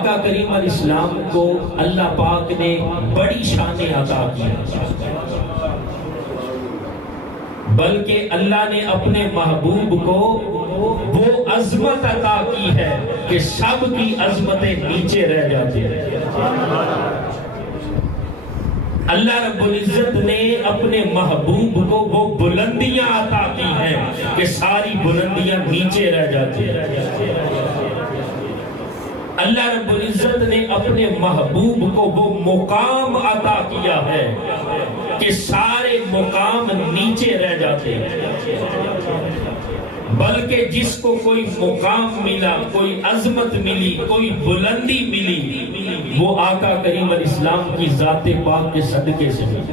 آقا کریم علیہ السلام کو اللہ پاک نے بڑی شان عطا کی، بلکہ اللہ نے اپنے محبوب کو وہ عظمت عطا کی ہے کہ سب کی عظمتیں نیچے رہ جاتی ہیں۔ اللہ رب العزت نے اپنے محبوب کو وہ بلندیاں عطا کی ہیں کہ ساری بلندیاں نیچے رہ جاتی ہیں۔ اللہ رب العزت نے اپنے محبوب کو وہ مقام عطا کیا ہے کہ سارے مقام نیچے رہ جاتے ہیں، بلکہ جس کو کوئی مقام ملا، کوئی عظمت ملی، کوئی بلندی ملی، وہ آقا کریم علیہ السلام کی ذات پاک کے صدقے سے ملی۔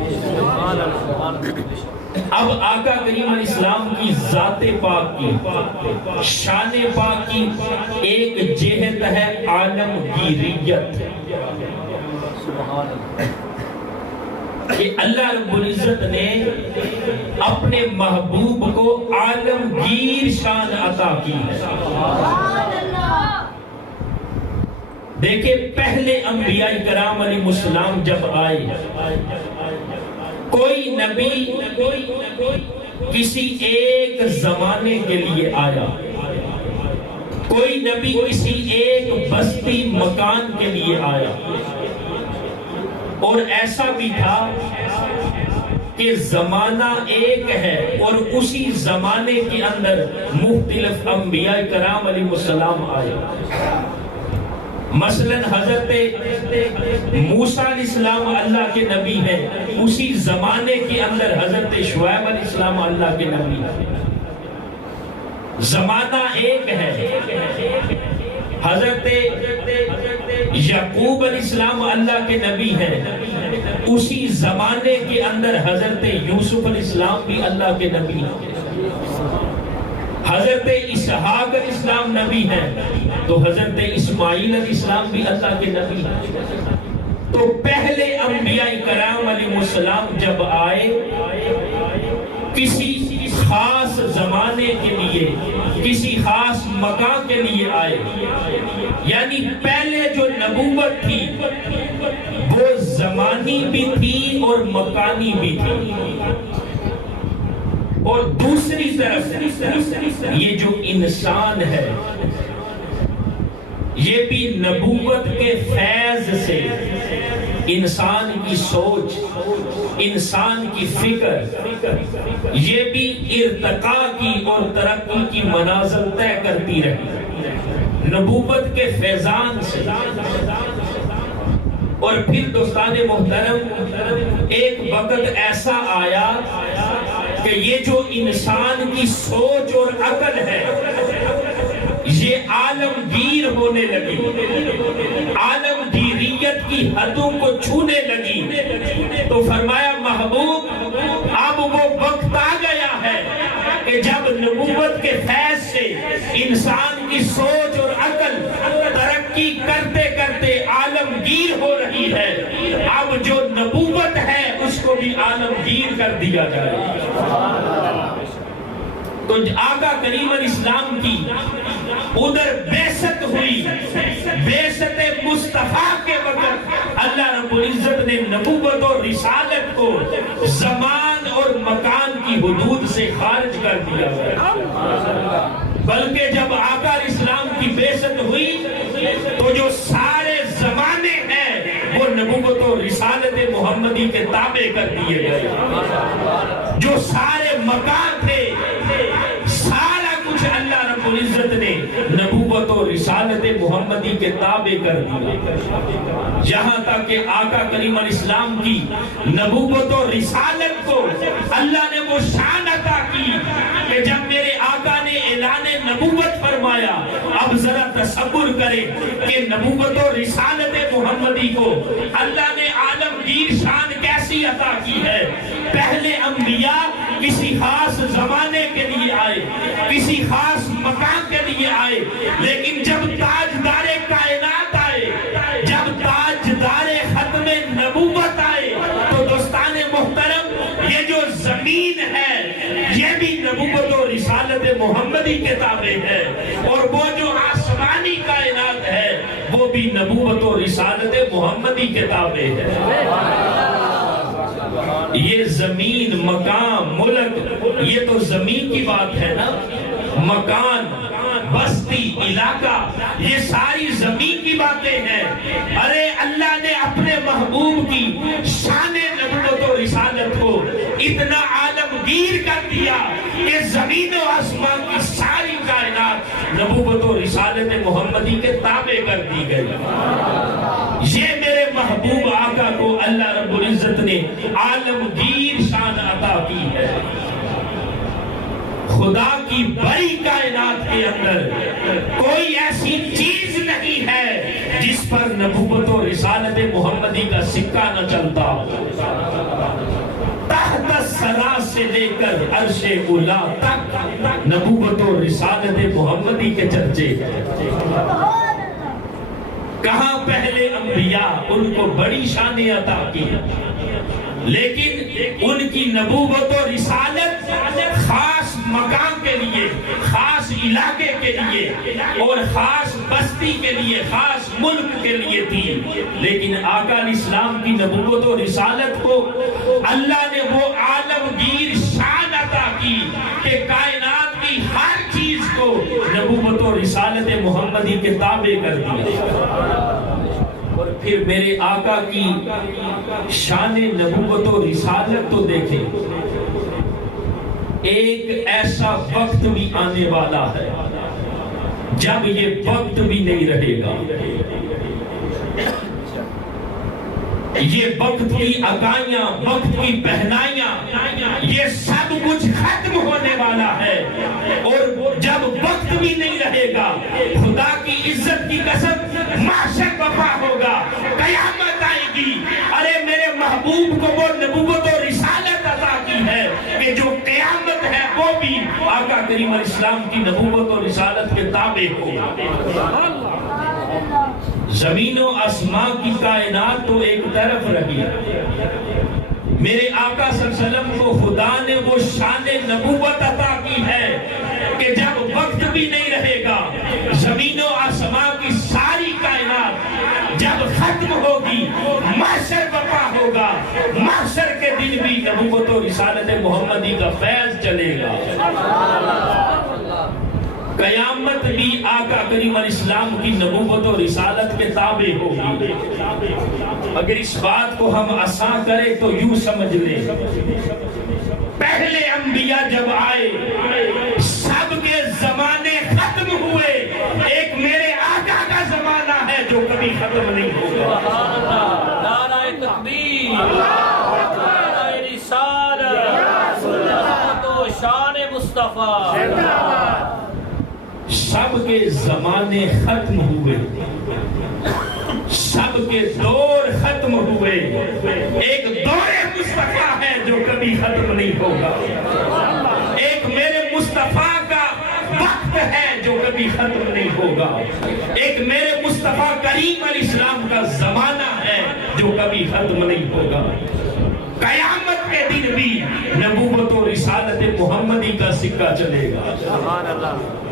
اب آقا کریم علیہ السلام کی ذات پاک کی، شان پاک کی ایک جہت ہے عالمگیریت، کہ اللہ رب العزت نے اپنے محبوب کو عالمگیر شان عطا کی ہے۔ دیکھیں پہلے انبیاء کرام علیہ السلام جب آئے، کوئی نبی کسی ایک زمانے کے لیے آیا، کوئی نبی کسی ایک بستی مکان کے لیے آیا، اور ایسا بھی تھا کہ زمانہ ایک ہے اور اسی زمانے کے اندر مختلف انبیاء کرام علیہ السلام آئے۔ مثلا حضرت موسیٰ علیہ السلام اللہ کے نبی ہیں، اسی زمانے کے اندر حضرت شعیب علیہ السلام اللہ کے نبی ہیں، زمانہ ایک ہے۔ حضرت یعقوب علیہ السلام اللہ کے نبی ہیں، اسی زمانے کے اندر حضرت یوسف علیہ السلام بھی اللہ کے نبی ہیں۔ حضرت اسحاق علیہ السلام نبی ہیں تو حضرت اسماعیل علیہ السلام بھی اللہ کے نبی ہیں۔ تو پہلے انبیاء کرام علیہ السلام جب آئے، کسی خاص زمانے کے لیے، کسی خاص مکان کے لیے آئے، یعنی پہلے جو نبوت تھی وہ زمانی بھی تھی اور مکانی بھی تھی، اور دوسری طرف یہ جو انسان ہے یہ بھی نبوت کے فیض سے انسان کی سوچ، انسان کی فکر یہ بھی ارتقاء کی اور ترقی کی منازل طے کرتی رہی نبوت کے فیضان سے۔ اور پھر دوستان محترم ایک وقت ایسا آیا کہ یہ جو انسان کی سوچ اور عقل ہے یہ عالمگیر ہونے لگی، عالمگیریت کی حدوں کو چھونے لگی، تو فرمایا محبوب اب وہ وقت آ گیا ہے کہ جب نبوت کے فیض سے انسان کی سوچ اور عقل ترقی کرتے کرتے عالمگیر ہو رہی ہے، اب جو نبوت ہے اس کو بھی عالمگیر کر دیا جائے۔ تو آقا کریم علیہ السلام کی ادھر بعثت ہوئی، بعثت مصطفیٰ کے وقت اللہ رب العزت نے نبوت اور رسالت کو زمان اور مکان کی حدود سے خارج کر دیا ہے، بلکہ جب آقا علیہ السلام کی بعثت ہوئی تو جو سارے زمانے ہیں وہ نبوت اور رسالت محمدی کے تابع کر دیے گئے، جو سارے مکان تھے سارا کچھ اللہ رب العزت نے نبوت و رسالت محمدی کے تابع کر دیا، یہاں تک کہ آقا کریم علیہ السلام کی نبوت و رسالت کو اللہ نے وہ شان عطا کی کہ جب میرے آقا نے اعلان نبوت فرمایا، اب ذرا تصور کریں کہ نبوت و رسالت محمدی کو اللہ نے عالمگیر شان کیسی عطا کی ہے۔ پہلے انبیاء کسی خاص زمانے کے لیے آئے، کسی خاص مکان کے لیے آئے، لیکن جب تاجدار کائنات آئے، جب تاجدار ختم نبوت آئے، تو دوستان محترم یہ جو زمین ہے یہ بھی نبوت و رسالت محمدی کے تابع ہے، اور وہ جو آسمانی کائنات ہے وہ بھی نبوت و رسالت محمدی کے تابع ہے۔ یہ زمین، مکان، ملک، یہ تو زمین کی بات ہے نا، مکان، بستی، علاقہ، یہ ساری زمین کی باتیں ہیں۔ ارے اللہ نے اپنے محبوب کی شان نبوت و رسالت کو اتنا عالمگیر کر دیا کہ زمین و آسمان کی ساری کائنات نبوت و رسالت محمدی کے تابع کر دی گئی۔ یہ میرے محبوب آقا کو اللہ رب العزت نے عالمگیر شان عطا کی ہے۔ خدا کی بڑی کائنات کے اندر کوئی ایسی چیز نہیں ہے جس پر نبوت و رسالت محمدی کا سکہ نہ چلتا۔ تحت الثری سے لے کر عرش اولی تک نبوت و رسالت محمدی کے چرچے۔ کہاں پہلے انبیاء، ان کو بڑی شانیں عطا کی، لیکن ان کی نبوت و رسالت خاص مقام کے لیے، خاص علاقے کے لیے اور خاص بستی کے لیے، خاص ملک کے لیے تھی۔ لیکن آقا علیہ السلام کی نبوت و رسالت کو اللہ نے وہ عالمگیر شان عطا کی کہ کائنات کی ہر چیز کو نبوت و رسالت محمدی کے تابع کر دیا۔ اور پھر میرے آقا کی شان نبوت و رسالت تو دیکھیں، ایک ایسا وقت بھی آنے والا ہے جب یہ وقت بھی نہیں رہے گا۔ یہ وقت کی عطائیاں، وقت کی پہنائیاں، یہ سب کچھ ختم ہونے والا ہے۔ اور جب وقت بھی نہیں رہے گا، خدا کی عزت کی قسم، محشر برپا ہوگا، قیامت آئے گی۔ ارے میرے محبوب کو وہ نبوت و رسالت عطا کی ہے کہ جو قیامت ہے وہ بھی آقا کریم علیہ السلام کی نبوت و رسالت کے تابع ہوگا۔ زمین و آسمان کی کائنات تو ایک طرف رہی، میرے آقا صلی اللہ علیہ وسلم کو خدا نے وہ شان نبوت عطا کی ہے کہ جب وقت بھی نہیں رہے گا، زمین و آسمان کی ساری کائنات جب ختم ہوگی، محشر برپا ہوگا، محشر کے دن بھی نبوت و رسالت محمدی کا فیض چلے گا۔ قیامت بھی آقا کریم علیہ السلام کی نبوت و رسالت کے تابع ہوگی۔ اگر اس بات کو ہم آسان کریں تو یوں سمجھ لیں، پہلے انبیاء جب آئے سب کے زمانے ختم ہوئے، ایک میرے آقا کا زمانہ ہے جو کبھی ختم نہیں ہوگا۔ نعرہ تکبیر، نعرہ رسالت، نبوت و شان مصطفیٰ۔ سب کے زمانے ختم ہوئے، سب کے دور ختم ہوئے، ایک دور مصطفیٰ ہے جو کبھی ختم نہیں ہوگا۔ ایک میرے مصطفیٰ کا وقت ہے جو کبھی ختم نہیں ہوگا۔ ایک میرے مصطفیٰ کریم علیہ السلام کا زمانہ ہے جو کبھی ختم نہیں ہوگا۔ قیامت کے دن بھی نبوت و رسالت محمدی کا سکہ چلے گا۔ سبحان اللہ۔